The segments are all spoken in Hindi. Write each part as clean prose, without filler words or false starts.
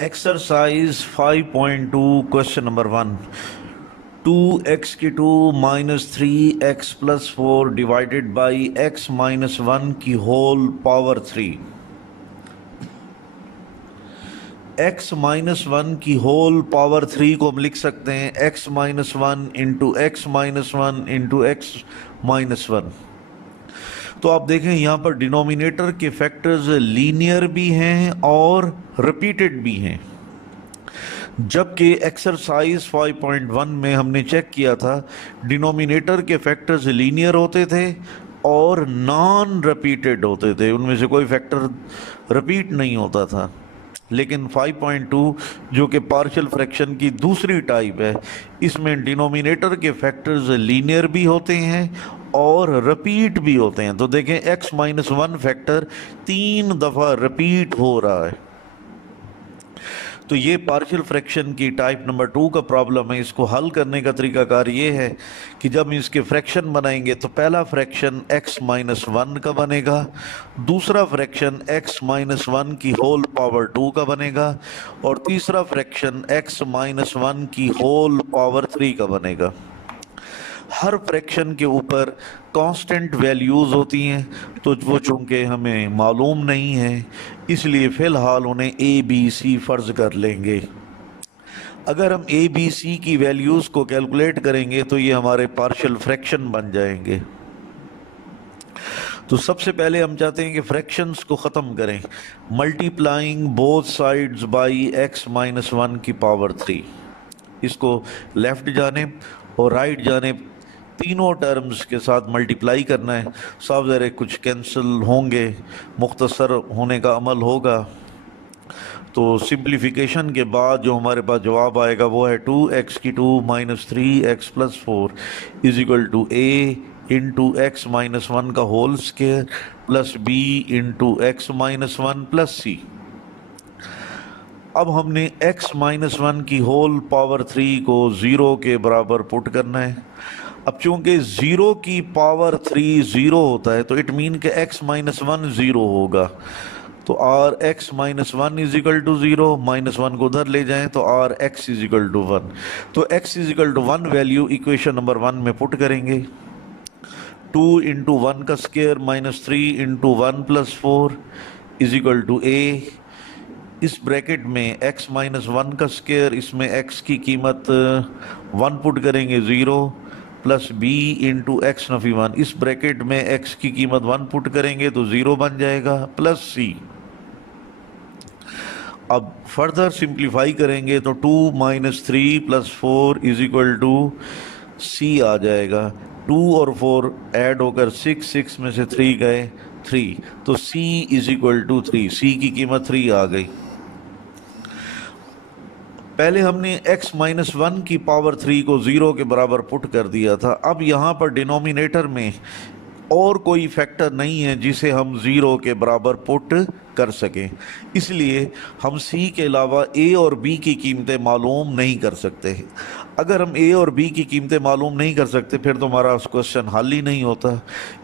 Exercise 5.2 question number 1 2x³ minus 3x+4 divided by x-1 की होल पावर 3। x-1 की होल पावर 3 को हम लिख सकते हैं x-1 into x-1 into x-1। तो आप देखें यहाँ पर डिनोमिनेटर के फैक्टर्स लीनियर भी हैं और रिपीटेड भी हैं, जबकि एक्सरसाइज 5.1 में हमने चेक किया था डिनोमिनेटर के फैक्टर्स लीनियर होते थे और नॉन रिपीटेड होते थे, उनमें से कोई फैक्टर रिपीट नहीं होता था। लेकिन 5.2 जो कि पार्शियल फ्रैक्शन की दूसरी टाइप है, इसमें डिनोमिनेटर के फैक्टर्स लीनियर भी होते हैं और रिपीट भी होते हैं। तो देखें x-1 फैक्टर 3 दफ़ा रिपीट हो रहा है। तो ये पार्शियल फ्रैक्शन की टाइप नंबर 2 का प्रॉब्लम है। इसको हल करने का तरीकाकार ये है कि जब इसके फ्रैक्शन बनाएंगे तो पहला फ्रैक्शन x-1 का बनेगा, दूसरा फ्रैक्शन x-1 की होल पावर 2 का बनेगा और तीसरा फ्रैक्शन x-1 की होल पावर 3 का बनेगा। हर फ्रैक्शन के ऊपर कांस्टेंट वैल्यूज़ होती हैं, तो वो चूँकि हमें मालूम नहीं है इसलिए फ़िलहाल उन्हें a b c फ़र्ज़ कर लेंगे। अगर हम a b c की वैल्यूज़ को कैलकुलेट करेंगे तो ये हमारे पार्शियल फ्रैक्शन बन जाएंगे। तो सबसे पहले हम चाहते हैं कि फ्रैक्शंस को ख़त्म करें, multiplying both sides by x-1 की पावर 3। इसको लेफ़्ट जानिब और राइट जानिब तीनों टर्म्स के साथ मल्टीप्लाई करना है। साफ ज़ाहिर है कुछ कैंसिल होंगे, मुख्तसर होने का अमल होगा। तो सिंप्लीफिकेशन के बाद जो हमारे पास जवाब आएगा वो है 2x³ minus 3x+4 is equal to a into x-1 का whole square plus b into x-1 plus c। अब हमने x-1 की होल पावर 3 को 0 के बराबर पुट करना है। अब चूंकि 0 की पावर 3 0 होता है तो इट मीन कि x-1 0 होगा। तो are x-1 is equal to 0, -1 को उधर ले जाएं तो or x is equal to 1। तो x is equal to 1 value equation number 1 में पुट करेंगे। 2 इंटू 1 का square minus 3 into 1 plus 4 is equal to a। इस ब्रैकेट में x-1 का स्क्वायर, इसमें x की कीमत 1 पुट करेंगे 0 प्लस b इंटू x-1। इस ब्रैकेट में x की कीमत 1 पुट करेंगे तो 0 बन जाएगा प्लस c। अब फर्दर सिंप्लीफाई करेंगे तो 2 minus 3 plus 4 is equal to c आ जाएगा। 2 और 4 ऐड होकर 6 में से 3 गए 3, तो c is equal to 3। c की कीमत 3 आ गई। पहले हमने x-1 की पावर 3 को 0 के बराबर पुट कर दिया था। अब यहाँ पर डिनोमिनेटर में और कोई फैक्टर नहीं है जिसे हम 0 के बराबर पुट कर सकें, इसलिए हम c के अलावा a और b की कीमतें मालूम नहीं कर सकते। अगर हम a और b की कीमतें मालूम नहीं कर सकते फिर तो हमारा क्वेश्चन हल ही नहीं होता।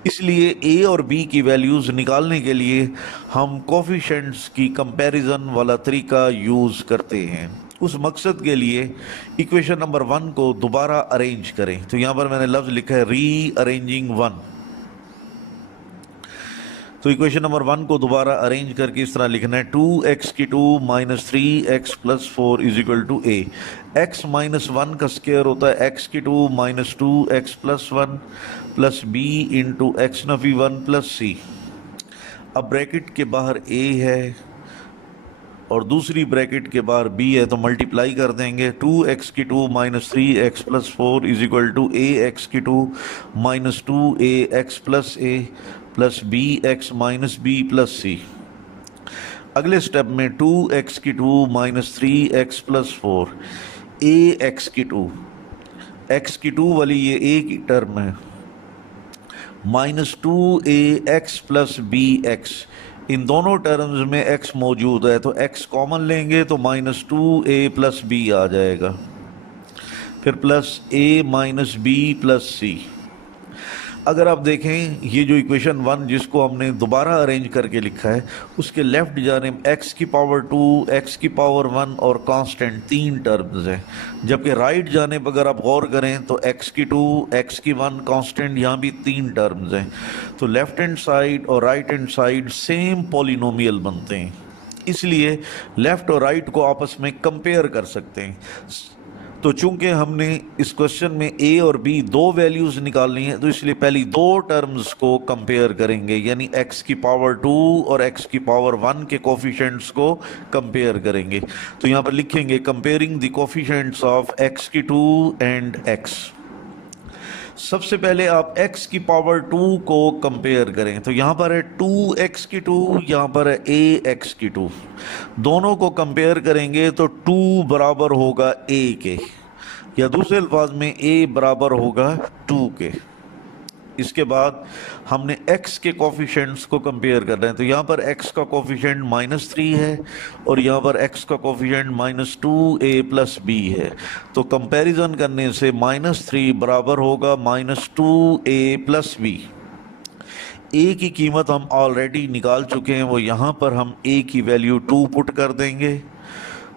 इसलिए a और b की वैल्यूज़ निकालने के लिए हम कोफिशिएंट्स की कंपैरिजन वाला तरीका यूज़ करते हैं। उस मकसद के लिए इक्वेशन नंबर 1 को दोबारा अरेंज करें। तो यहाँ पर मैंने लफ्ज़ लिखा है री अरेंजिंग 1। तो इक्वेशन नंबर 1 को दोबारा अरेंज करके इस तरह लिखना है 2x³ minus 3x+4 is equal to a। x-1 का स्क्वायर होता है x³ minus 2x+1 plus b into x-1 plus c। अब ब्रैकेट के बाहर a है और दूसरी ब्रैकेट के बाहर b है, तो मल्टीप्लाई कर देंगे। 2x³ minus 3x+4 is equal to ax³ minus 2ax plus a plus bx minus b plus c। अगले स्टेप में 2x³ minus 3x+4 ax² x² वाली ये a की टर्म है माइनस 2ax प्लस bx। इन दोनों टर्म्स में x मौजूद है तो x कॉमन लेंगे तो माइनस 2a प्लस b आ जाएगा, फिर plus a minus b plus c। अगर आप देखें ये जो इक्वेशन 1 जिसको हमने दोबारा अरेंज करके लिखा है, उसके लेफ्ट जानिब x की पावर 2, x की पावर 1 और कांस्टेंट 3 टर्म्स हैं, जबकि राइट जानिब अगर आप गौर करें तो x की 2, x की 1 कांस्टेंट, यहाँ भी 3 टर्म्स हैं। तो लेफ्ट हैंड साइड और right hand side same polynomial बनते हैं, इसलिए लेफ्ट और राइट को आपस में कंपेयर कर सकते हैं। तो चूंकि हमने इस क्वेश्चन में a और b दो वैल्यूज निकालनी है, तो इसलिए पहली दो टर्म्स को कंपेयर करेंगे, यानी x की पावर 2 और x की पावर 1 के कोफिशिएंट्स को कंपेयर करेंगे। तो यहाँ पर लिखेंगे comparing the coefficients of x की 2 एंड x। सबसे पहले आप x की पावर 2 को कंपेयर करें, तो यहाँ पर है 2x की 2, यहाँ पर है ax की 2। दोनों को कंपेयर करेंगे तो 2 बराबर होगा a के, या दूसरे अल्फाज में a बराबर होगा 2 के। इसके बाद हमने x के कोफिशिएंट्स को कंपेयर कर रहे हैं, तो यहाँ पर x का कोफिशिएंट -3 है और यहाँ पर x का कोफिशिएंट -2a + b है। तो कंपैरिजन करने से -3 बराबर होगा -2a + b। a की कीमत हम ऑलरेडी निकाल चुके हैं, वो यहाँ पर हम a की वैल्यू 2 पुट कर देंगे,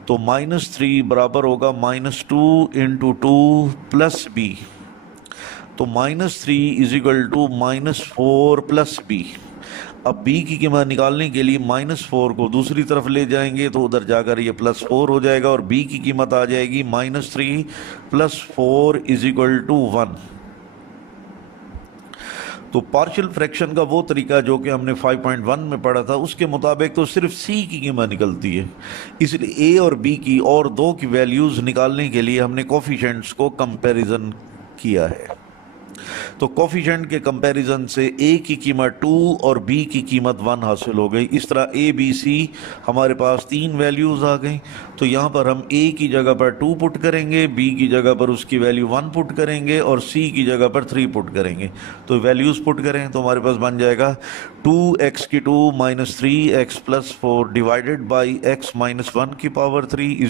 तो -3 बराबर होगा -2 × 2 + b। तो -3 = -4 + b। अब b की कीमत निकालने के लिए -4 को दूसरी तरफ ले जाएंगे, तो उधर जाकर ये +4 हो जाएगा और b की कीमत आ जाएगी -3 + 4 = 1। तो पार्शियल फ्रैक्शन का वो तरीका जो कि हमने 5.1 में पढ़ा था, उसके मुताबिक तो सिर्फ c की कीमत निकलती है, इसलिए a और b की और दो की वैल्यूज़ निकालने के लिए हमने कोफिशिएंट्स को कंपैरिजन किया है। तो कोफिशिएंट के कंपैरिजन से a की कीमत 2 और b की कीमत 1 हासिल हो गई। इस तरह a b c हमारे पास 3 वैल्यूज़ आ गई, तो यहाँ पर हम a की जगह पर 2 पुट करेंगे, b की जगह पर उसकी वैल्यू 1 पुट करेंगे और c की जगह पर 3 पुट करेंगे। तो वैल्यूज़ पुट करें तो हमारे पास बन जाएगा 2x की 2 -3x + 4 डिवाइडेड बाई x -1 की पावर 3 =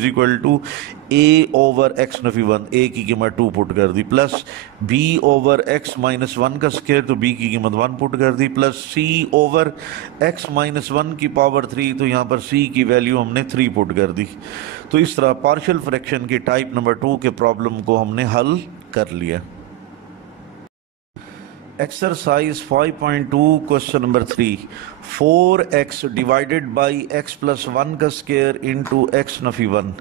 a/x-1, a की कीमत 2 पुट कर दी, प्लस b/x -1 का स्क्वायर, तो b की कीमत 1 पुट कर दी, प्लस c/x -1 की पावर 3, तो यहाँ पर c की वैल्यू हमने 3 पुट कर दी। तो इस तरह पार्शियल फ्रैक्शन के टाइप नंबर 2 के प्रॉब्लम को हमने हल कर लिया। Exercise 5.2 question number 3, 4x divided by x + 1 का स्क्वायर इंटू x-1।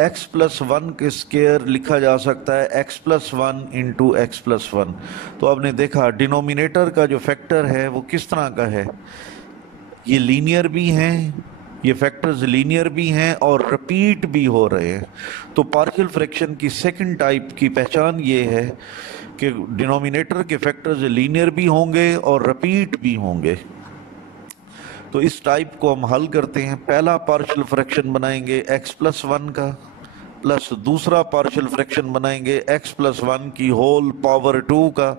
x + 1 के स्क्वायर लिखा जा सकता है x + 1 इंटू x + 1। तो आपने देखा डिनोमिनेटर का जो फैक्टर है वो किस तरह का है, ये लीनियर भी हैं, ये फैक्टर्स लीनियर भी हैं और रिपीट भी हो रहे हैं। तो पार्शियल फ्रैक्शन की सेकंड टाइप की पहचान ये है कि डिनोमिनेटर के फैक्टर्स लीनियर भी होंगे और रिपीट भी होंगे। तो इस टाइप को हम हल करते हैं। पहला पार्शियल फ्रैक्शन बनाएंगे x + 1 का, प्लस दूसरा पार्शियल फ्रैक्शन बनाएंगे x + 1 की होल पावर 2 का,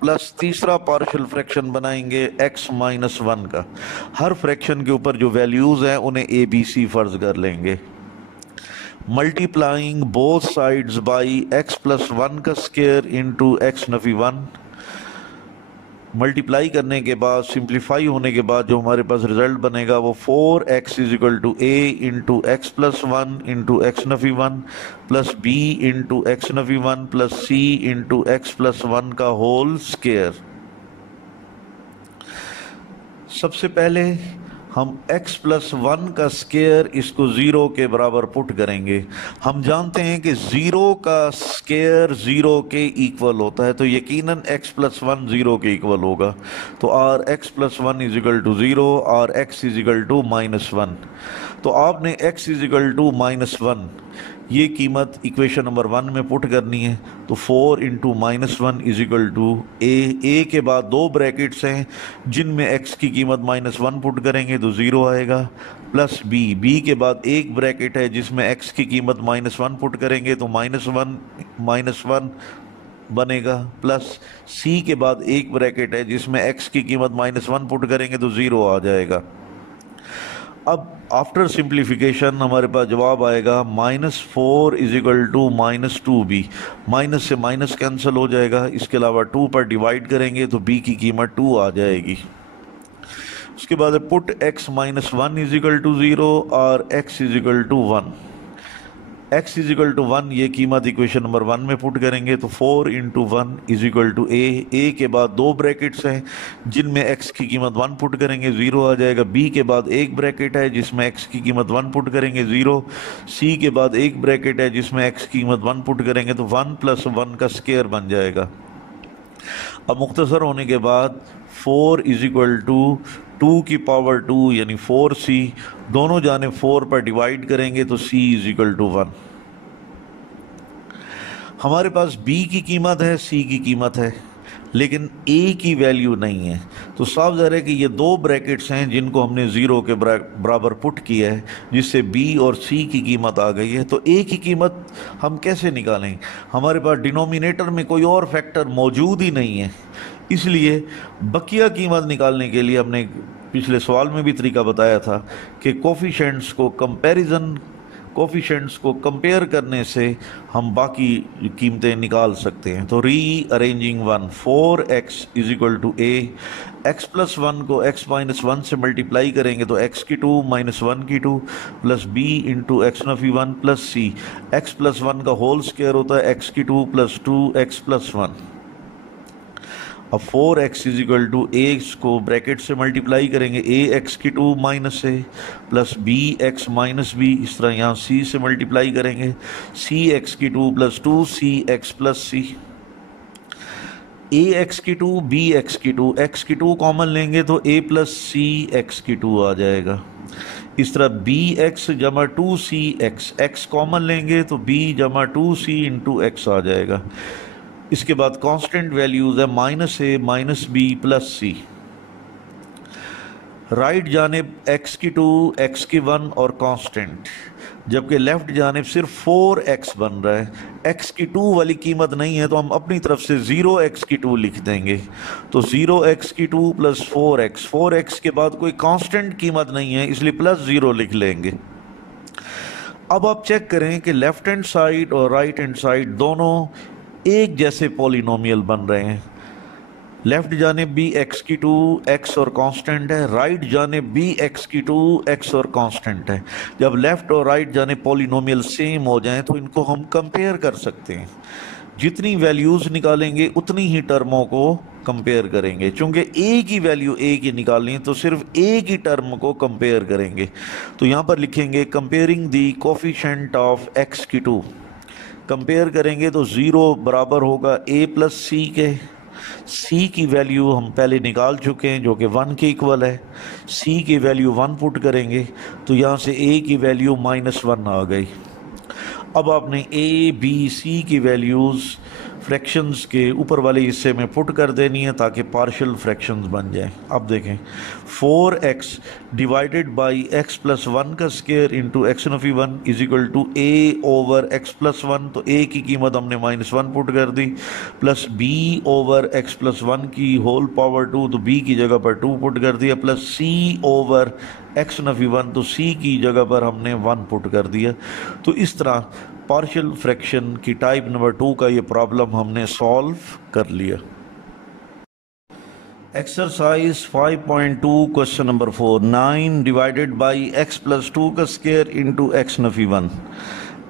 प्लस तीसरा पार्शियल फ्रैक्शन बनाएंगे x - 1 का। हर फ्रैक्शन के ऊपर जो वैल्यूज़ हैं उन्हें a b c फर्ज कर लेंगे। Multiplying both sides by x + 1 का स्क्वायर इंटू x-1। मल्टीप्लाई करने के बाद, सिंप्लीफाई होने के बाद जो हमारे पास रिजल्ट बनेगा वो 4x = a into x + 1 into x-1 plus b into x-1 plus c into x + 1 का होल स्क्वायर। सबसे पहले हम x + 1 का स्क्वायर इसको 0 के बराबर पुट करेंगे। हम जानते हैं कि 0 का स्क्वायर 0 के इक्वल होता है, तो यकीनन x + 1 0 के इक्वल होगा। तो r x + 1 = 0 और x = -1। तो आपने x = -1 ये कीमत इक्वेशन नंबर 1 में पुट करनी है। तो 4 × -1 = a के बाद दो ब्रैकेट्स हैं जिनमें x की कीमत -1 पुट करेंगे तो 0 आएगा, प्लस b के बाद एक ब्रैकेट है जिसमें x की कीमत -1 पुट करेंगे तो -1 बनेगा, प्लस c के बाद एक ब्रैकेट है जिसमें x की कीमत -1 पुट करेंगे तो 0 आ जाएगा। अब आफ्टर सिंप्लीफिकेशन हमारे पास जवाब आएगा -4 is equal to -2b। Minus से माइनस कैंसिल हो जाएगा, इसके अलावा 2 पर डिवाइड करेंगे तो b की कीमत 2 आ जाएगी। उसके बाद put x minus 1 is equal to 0 और x is equal to 1। x is equal to 1 ये कीमत इक्वेशन नंबर 1 में पुट करेंगे तो 4 into 1 is equal to a के बाद दो ब्रैकेट्स हैं जिनमें x की कीमत 1 पुट करेंगे 0 आ जाएगा। b के बाद एक ब्रैकेट है जिसमें x की कीमत 1 पुट करेंगे 0। c के बाद एक ब्रैकेट है जिसमें x की कीमत 1 पुट करेंगे तो 1 प्लस 1 का स्क्वायर बन जाएगा। अब मुख्तसर होने के बाद 4 इज इक्वल टू 2 की पावर 2 यानी 4c, दोनों जाने 4 पर डिवाइड करेंगे तो c इज इक्वल टू 1। हमारे पास b की कीमत है, c की कीमत है, लेकिन a की वैल्यू नहीं है। तो साफ ज़ाहिर है कि ये दो ब्रैकेट्स हैं जिनको हमने 0 के बराबर पुट किया है, जिससे b और c की कीमत आ गई है। तो a की कीमत हम कैसे निकालें? हमारे पास डिनोमिनेटर में कोई और फैक्टर मौजूद ही नहीं है, इसलिए बकिया कीमत निकालने के लिए हमने पिछले सवाल में भी तरीका बताया था कि कोफिशेंट्स को कंपेयर करने से हम बाकी कीमतें निकाल सकते हैं। तो rearranging 1 4x is equal to a, x plus 1 को x माइनस 1 से मल्टीप्लाई करेंगे तो x की 2 माइनस 1 की 2 प्लस b इंटू एक्स नफी 1 प्लस c, x प्लस 1 का होल स्क्वायर होता है x की 2 प्लस 2x प्लस 1। अब 4x is equal to a को ब्रैकेट से मल्टीप्लाई करेंगे ax की 2 minus a plus bx minus b, इस तरह यहाँ c से मल्टीप्लाई करेंगे cx की 2 plus 2cx plus c। ax की 2 bx की 2 x की 2 कॉमन लेंगे तो a प्लस c x की 2 आ जाएगा। इस तरह bx जमा 2cx, x कॉमन लेंगे तो b जमा 2c इंटू x आ जाएगा। इसके बाद कांस्टेंट वैल्यूज है -a minus b plus c। Right जानिब x की 2 x की 1 और कांस्टेंट, जबकि लेफ्ट जानिब सिर्फ 4x बन रहा है। x की 2 वाली कीमत नहीं है तो हम अपनी तरफ से 0x की 2 लिख देंगे। तो 0x की 2 प्लस 4x के बाद कोई कांस्टेंट कीमत नहीं है इसलिए प्लस 0 लिख लेंगे। अब आप चेक करें कि लेफ्ट हैंड साइड और राइट हैंड साइड दोनों एक जैसे पॉलिनोमियल बन रहे हैं। लेफ्ट जानिब भी x की 2 x और कांस्टेंट है, राइट जानिब भी x की 2 x और कांस्टेंट है। जब लेफ्ट और राइट जानिब पॉलिनोमियल सेम हो जाएं तो इनको हम कंपेयर कर सकते हैं। जितनी वैल्यूज़ निकालेंगे उतनी ही टर्मों को कंपेयर करेंगे। चूँकि a की वैल्यू a की निकालनी है तो सिर्फ a की टर्म को कंपेयर करेंगे। तो यहाँ पर लिखेंगे comparing the coefficient of x की 2। कंपेयर करेंगे तो 0 बराबर होगा a प्लस सी के। c की वैल्यू हम पहले निकाल चुके हैं जो कि 1 के इक्वल है। c की वैल्यू 1 पुट करेंगे तो यहाँ से a की वैल्यू -1 आ गई। अब आपने a b c की वैल्यूज़ फ्रैक्शंस के ऊपर वाले हिस्से में पुट कर देनी है ताकि पार्शियल फ्रैक्शंस बन जाएं। अब देखें 4x divided by x plus 1 का स्क्वायर इंटू एक्स नफी 1 is equal to a over x plus 1। तो a की कीमत हमने -1 पुट कर दी, plus b over x plus 1 की होल पावर 2, तो b की जगह पर 2 पुट कर दिया, प्लस c ओवर x नफी 1, तो c की जगह पर हमने 1 पुट कर दिया। तो इस तरह पार्शियल फ्रैक्शन की टाइप नंबर 2 का ये प्रॉब्लम हमने सॉल्व कर लिया। Exercise 5.2 question number 4 9 divided by x plus 2 का स्क्वायर इंटू एक्स नफी 1।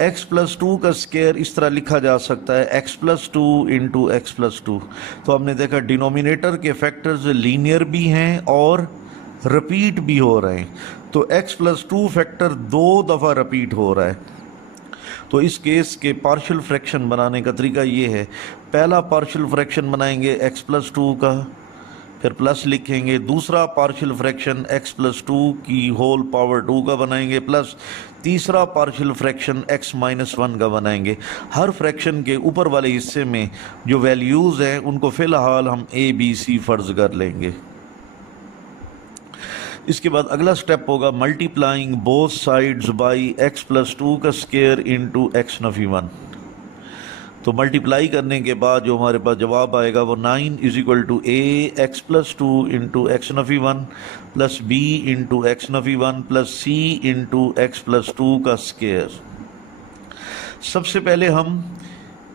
x प्लस 2 का स्क्वायर इस तरह लिखा जा सकता है x plus 2 into x plus 2। तो हमने देखा डिनोमिनेटर के फैक्टर्स लीनियर भी हैं और रिपीट भी हो रहे हैं। तो x प्लस 2 फैक्टर 2 दफ़ा रिपीट हो रहा है। तो इस केस के पार्शियल फ्रैक्शन बनाने का तरीका ये है, पहला पार्शियल फ्रैक्शन बनाएंगे x प्लस 2 का, फिर प्लस लिखेंगे। दूसरा पार्शियल फ्रैक्शन x प्लस 2 की होल पावर 2 का बनाएंगे, प्लस तीसरा पार्शियल फ्रैक्शन x माइनस 1 का बनाएंगे। हर फ्रैक्शन के ऊपर वाले हिस्से में जो वैल्यूज़ हैं उनको फ़िलहाल हम a b c फ़र्ज़ कर लेंगे। इसके बाद अगला स्टेप होगा multiplying both sides by x plus 2 का स्क्वायर इंटू एक्स नफी 1। तो मल्टीप्लाई करने के बाद जो हमारे पास जवाब आएगा वो 9 is equal to a x plus 2 into x नफी 1 प्लस बी इंटू एक्स नफी 1 plus c into x plus 2 का स्क्वायर। सबसे पहले हम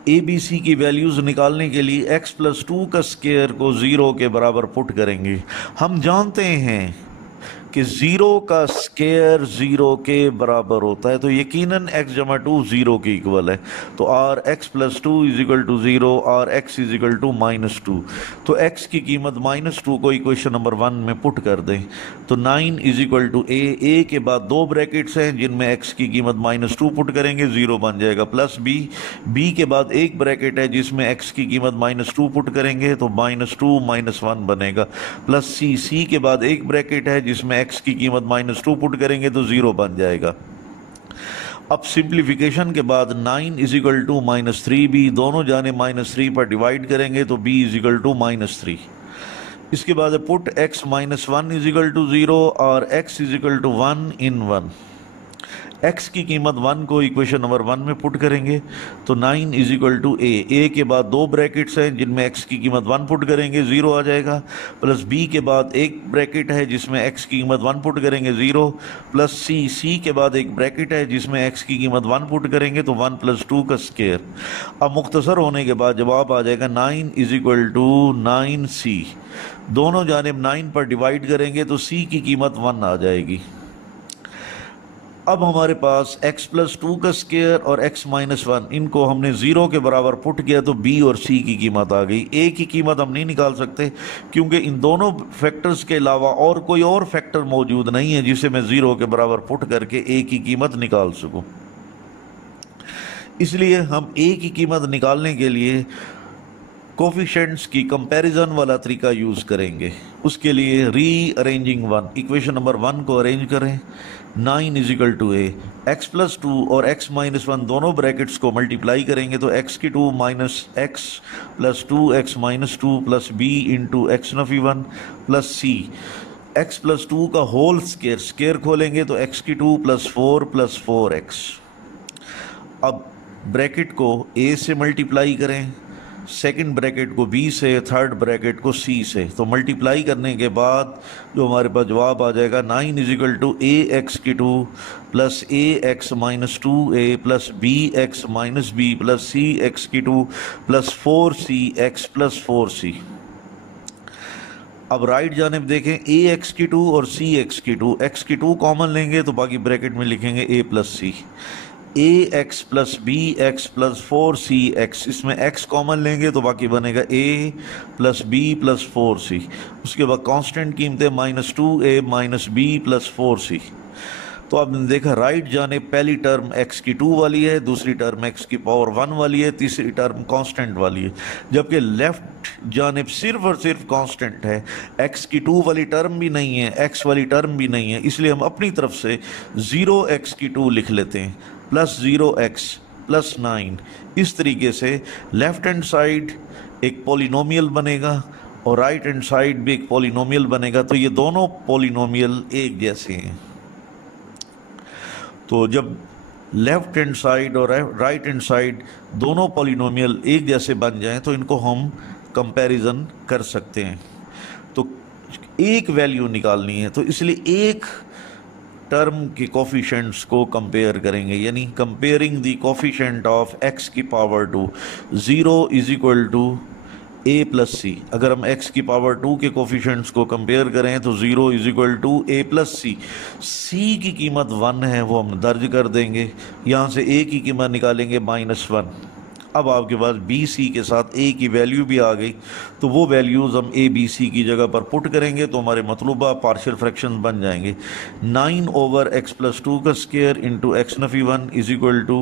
ए बी सी की वैल्यूज़ निकालने के लिए x प्लस 2 का स्क्वायर को 0 के बराबर पुट करेंगे। हम जानते हैं कि 0 का स्क्वायर 0 के बराबर होता है, तो यकीनन x जमा 2 0 के इक्वल है। तो or x plus 2 is equal to 0, or x is equal to -2। तो x की कीमत -2 को इक्वेशन नंबर 1 में पुट कर दें। तो 9 इज इक्वल टू ए के बाद 2 ब्रैकेट्स हैं जिनमें x की कीमत -2 पुट करेंगे, 0 बन जाएगा, प्लस बी के बाद एक ब्रैकेट है जिसमें x की कीमत -2 पुट करेंगे तो -2 -1 बनेगा, प्लस सी के बाद एक ब्रैकेट है जिसमें x की कीमत -2 पुट करेंगे तो 0 बन जाएगा। अब सिंप्लीफिकेशन के बाद 9 इज इक्वल टू -3b, दोनों जाने -3 पर डिवाइड करेंगे तो b इज इक्वल टू -3। इसके बाद put x -1 is equal to 0 और x इज इक्वल टू 1 इन 1। x की कीमत 1 को इक्वेशन नंबर 1 में पुट करेंगे तो 9 इज इक्वल टू ए के बाद 2 ब्रैकेट्स हैं जिनमें x की कीमत 1 पुट करेंगे 0 आ जाएगा, प्लस b के बाद एक ब्रैकेट है जिसमें x की कीमत 1 पुट करेंगे 0, प्लस सी के बाद एक ब्रैकेट है जिसमें x की कीमत 1 पुट करेंगे तो 1 + 2 का स्क्वायर। अब मुख्तसर होने के बाद जवाब आ जाएगा 9 इज इक्वल टू 9c। दोनों जानिब 9 पर डिवाइड करेंगे तो c की कीमत 1 आ जाएगी। अब हमारे पास x प्लस 2 का स्क्वायर और x -1 इनको हमने 0 के बराबर पुट किया तो b और c की कीमत आ गई। a की कीमत हम नहीं निकाल सकते क्योंकि इन दोनों फैक्टर्स के अलावा और कोई और फैक्टर मौजूद नहीं है जिसे मैं 0 के बराबर पुट करके a की कीमत निकाल सकूं। इसलिए हम a की कीमत निकालने के लिए कोफिशिएंट्स की कंपैरिजन वाला तरीका यूज़ करेंगे। उसके लिए रीअरेंजिंग 1, इक्वेशन नंबर 1 को अरेंज करें। 9 is equal to a x plus 2 और x -1 दोनों ब्रैकेट्स को मल्टीप्लाई करेंगे तो x की 2 minus x plus 2x -2 plus b into x नफी 1 प्लस c x प्लस 2 का होल स्क्वायर खोलेंगे तो x की 2 प्लस 4 प्लस 4x। अब ब्रैकेट को a से मल्टीप्लाई करें, सेकंड ब्रैकेट को b से, थर्ड ब्रैकेट को c से, तो मल्टीप्लाई करने के बाद जो हमारे पास जवाब आ जाएगा 9 is equal to a x की 2 plus a x -2a plus b x -b plus c x की 2 plus 4c x plus 4c। अब राइट जानिब देखें, ए एक्स की 2 और सी एक्स की 2, x की 2 कॉमन लेंगे तो बाकी ब्रैकेट में लिखेंगे a plus c, a x plus b x plus 4c x, इसमें x कॉमन लेंगे तो बाकी बनेगा a plus B plus 4c। उसके बाद कांस्टेंट कीमतें -2a minus B plus 4c। तो आपने देखा राइट जाने पहली टर्म x की 2 वाली है, दूसरी टर्म x की पावर 1 वाली है, तीसरी टर्म कांस्टेंट वाली है, जबकि लेफ्ट जानिब सिर्फ और सिर्फ कांस्टेंट है। x की 2 वाली टर्म भी नहीं है, x वाली टर्म भी नहीं है, इसलिए हम अपनी तरफ से 0x की 2 लिख लेते हैं प्लस 0x प्लस 9। इस तरीके से लेफ्ट हैंड साइड एक पॉलिनोमियल बनेगा और राइट हैंड साइड भी एक पॉलिनोमियल बनेगा, तो ये दोनों पॉलिनोमियल एक जैसे हैं। तो जब लेफ्ट हैंड साइड और राइट हैंड साइड दोनों पॉलिनोमियल एक जैसे बन जाएं तो इनको हम कंपैरिजन कर सकते हैं। तो एक वैल्यू निकालनी है तो इसलिए एक टर्म के कोफिशिएंट्स को कंपेयर करेंगे, यानी comparing the coefficient of x की power 2। 0 is equal to a plus c. अगर हम x की पावर 2 के कोफिशिएंट्स को कंपेयर करें तो 0 is equal to a plus c. c की कीमत 1 है, वो हम दर्ज कर देंगे, यहाँ से a की कीमत निकालेंगे -1। अब आपके पास बी सी के साथ a की वैल्यू भी आ गई, तो वो वैल्यूज़ हम a b c की जगह पर पुट करेंगे तो हमारे मतलूबा पार्शियल फ्रैक्शन बन जाएंगे। 9 ओवर x प्लस 2 का स्क्वायर इंटू एक्स नफी 1 is equal to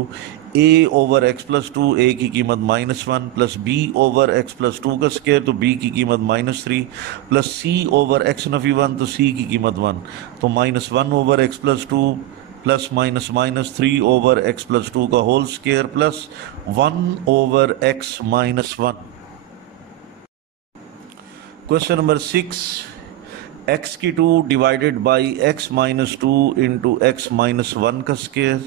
a over x plus 2, a की कीमत -1 plus b over x plus 2 का स्क्वायर तो b की कीमत -3 प्लस c ओवर x नफी 1 तो c की कीमत 1, तो -1 over x plus 2 plus minus minus 3 over x plus 2 का whole square plus 1 over x minus 1। Question number 6, x की 2 divided by x minus 2 into x minus 1 का स्क्वायर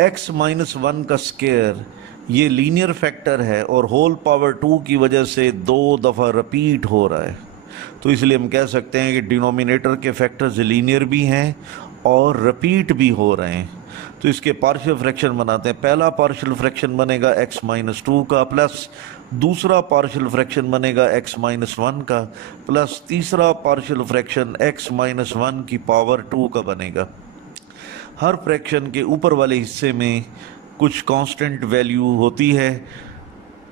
x माइनस वन का स्केयर ये लीनियर फैक्टर है और होल पावर 2 की वजह से 2 दफ़ा रिपीट हो रहा है, तो इसलिए हम कह सकते हैं कि डिनोमिनेटर के फैक्टर्स लीनियर भी हैं और रिपीट भी हो रहे हैं। तो इसके पार्शियल फ्रैक्शन बनाते हैं। पहला पार्शियल फ्रैक्शन बनेगा x माइनस 2 का, प्लस दूसरा पार्शियल फ्रैक्शन बनेगा x माइनस 1 का, प्लस तीसरा पार्शियल फ्रैक्शन x माइनस 1 की पावर 2 का बनेगा। हर फ्रैक्शन के ऊपर वाले हिस्से में कुछ कांस्टेंट वैल्यू होती है,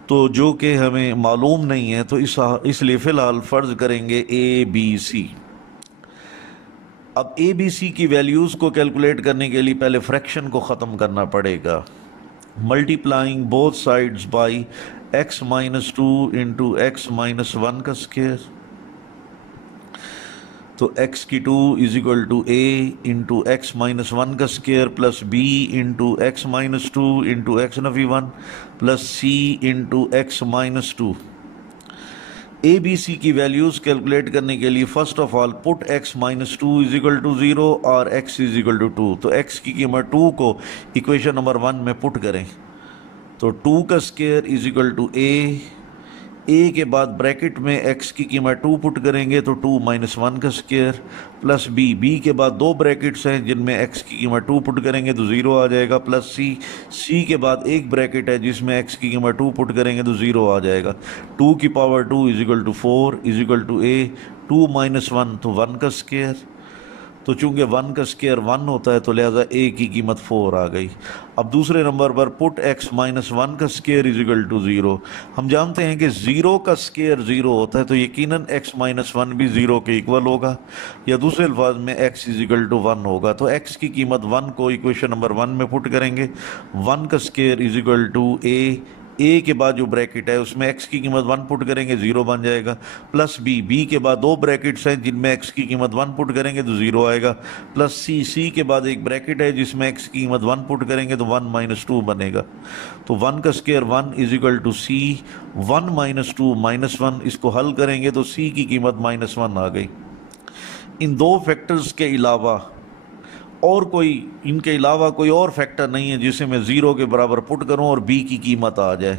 तो जो कि हमें मालूम नहीं है, तो इसलिए फ़िलहाल फ़र्ज़ करेंगे ए बी सी। अब ए बी सी की वैल्यूज़ को कैलकुलेट करने के लिए पहले फ्रैक्शन को ख़त्म करना पड़ेगा। Multiplying both sides by x minus 2 into x minus 1 का स्क्वायर, तो x की 2 is equal to a into x minus 1 का square plus b into x minus 2 into x नफी 1 plus c into x minus 2। A B C की वैल्यूज़ कैलकुलेट करने के लिए first of all put x minus 2 is equal to 0 और x इज इक्वल टू 2। तो x की कीमत 2 को इक्वेशन नंबर 1 में पुट करें, तो 2 का square is equal to a के बाद ब्रैकेट में x की कीमत 2 पुट करेंगे तो 2 माइनस 1 का स्क्वायर प्लस b के बाद दो ब्रैकेट्स हैं जिनमें x की कीमत 2 पुट करेंगे तो 0 आ जाएगा, प्लस c के बाद एक ब्रैकेट है जिसमें x की कीमत 2 पुट करेंगे तो 0 आ जाएगा। 2 की power 2 is equal to 4 is equal to a, 2 minus 1 तो 1 का स्क्वायर, तो चूंकि 1 का स्क्वायर 1 होता है तो लिहाजा a की कीमत 4 आ गई। अब दूसरे नंबर पर पुट x माइनस 1 का स्क्वायर इज इक्वल टू 0। हम जानते हैं कि 0 का स्क्वायर 0 होता है, तो यकीनन x माइनस 1 भी 0 के इक्वल होगा, या दूसरे अल्फाज में x इज इक्वल टू 1 होगा। तो x की कीमत 1 को इक्वेशन नंबर 1 में पुट करेंगे, 1 का square is equal to a के बाद जो ब्रैकेट है उसमें x की कीमत 1 पुट करेंगे 0 बन जाएगा, प्लस b के बाद दो ब्रैकेट्स हैं जिनमें x की कीमत 1 पुट करेंगे तो 0 आएगा, प्लस c के बाद एक ब्रैकेट है जिसमें x की कीमत 1 पुट करेंगे तो 1 माइनस 2 बनेगा। तो 1 का square 1 is equal to c, 1 minus 2 minus 1, इसको हल करेंगे तो c की कीमत माइनस 1 आ गई। इन दो फैक्टर्स के अलावा और इनके अलावा कोई और फैक्टर नहीं है जिसे मैं 0 के बराबर पुट करूं और b की कीमत आ जाए,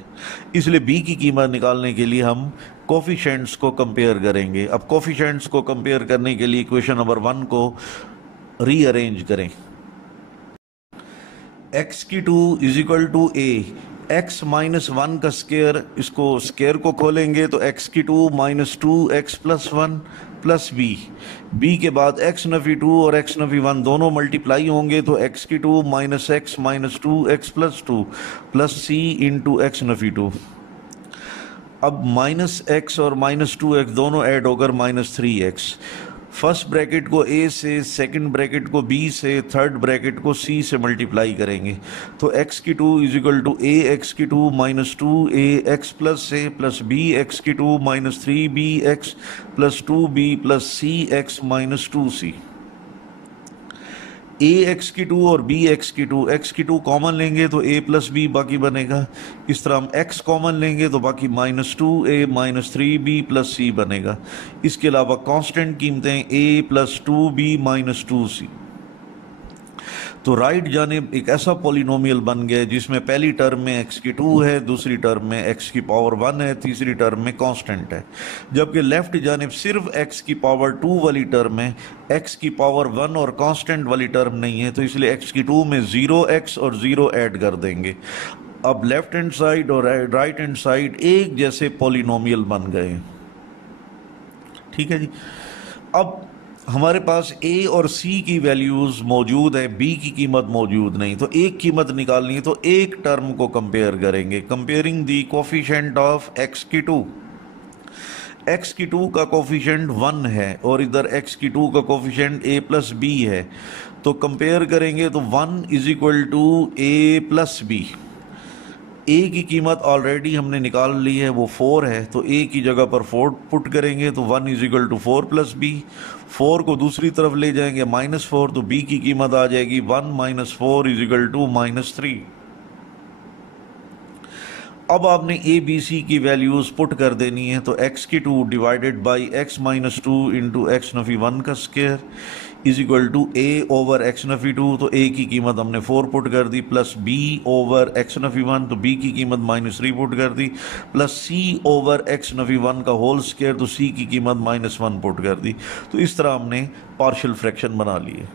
इसलिए b की कीमत निकालने के लिए हम कोफिशिएंट्स को कंपेयर करेंगे। अब कोफिशिएंट्स को कंपेयर करने के लिए इक्वेशन नंबर 1 को रीअरेंज करें। x की 2 is equal to a, x minus 1 का स्क्वायर, इसको स्क्वायर को खोलेंगे तो x की 2 minus 2x plus 1 plus b के बाद x नफी 2 और x नफी 1 दोनों मल्टीप्लाई होंगे तो x की 2 minus x minus 2x plus 2 plus c into x नफी 2। अब माइनस x और माइनस 2x दोनों ऐड होकर माइनस 3x। फर्स्ट ब्रैकेट को a से, सेकंड ब्रैकेट को b से, थर्ड ब्रैकेट को c से मल्टीप्लाई करेंगे तो x की 2 is equal to a x की 2 minus 2a x plus a plus b x की 2 minus 3b x plus 2b प्लस c x minus 2c। a x की 2 और b x की 2, x की 2 कॉमन लेंगे तो a प्लस b बाकी बनेगा, इस तरह हम x कॉमन लेंगे तो बाकी minus 2a minus 3b plus c बनेगा। इसके अलावा कांस्टेंट कीमतें a plus 2b minus 2c। तो राइट जानिब एक ऐसा पॉलिनोमियल बन गया जिसमें पहली टर्म में x की 2 है, दूसरी टर्म में x की पावर 1 है, तीसरी टर्म में कांस्टेंट है, जबकि लेफ्ट जानिब सिर्फ x की पावर 2 वाली टर्म है, x की पावर 1 और कांस्टेंट वाली टर्म नहीं है, तो इसलिए x की 2 में 0x और 0 ऐड कर देंगे। अब लेफ्ट हैंड साइड और राइट हैंड साइड एक जैसे पॉलिनोमियल बन गए। ठीक है जी। अब हमारे पास a और c की वैल्यूज़ मौजूद है, b की कीमत मौजूद नहीं, तो एक कीमत निकालनी है तो एक टर्म को कंपेयर करेंगे। Comparing the coefficient of x की 2, x की 2 का कोफिशिएंट 1 है और इधर x की 2 का कोफिशिएंट a प्लस b है, तो कंपेयर करेंगे तो 1 is equal to a plus b। a की कीमत ऑलरेडी हमने निकाल ली है, वो 4 है, तो a की जगह पर 4 पुट करेंगे तो 1 is equal to 4 plus b। 4 को दूसरी तरफ ले जाएंगे माइनस 4, तो b की कीमत आ जाएगी 1 minus 4 is equal to minus 3। अब आपने ए बी सी की वैल्यूज़ पुट कर देनी है, तो एक्स की 2 divided by x minus 2 into x नफी 1 का square is equal to a over x नफी 2, तो ए की कीमत हमने 4 पुट कर दी, प्लस बी ओवर एक्स नफी 1, तो बी की कीमत -3 पुट कर दी, प्लस सी ओवर एक्स नफी 1 का होल स्क्वायर, तो सी की कीमत -1 पुट कर दी। तो इस तरह हमने पार्शियल फ्रैक्शन बना लिए।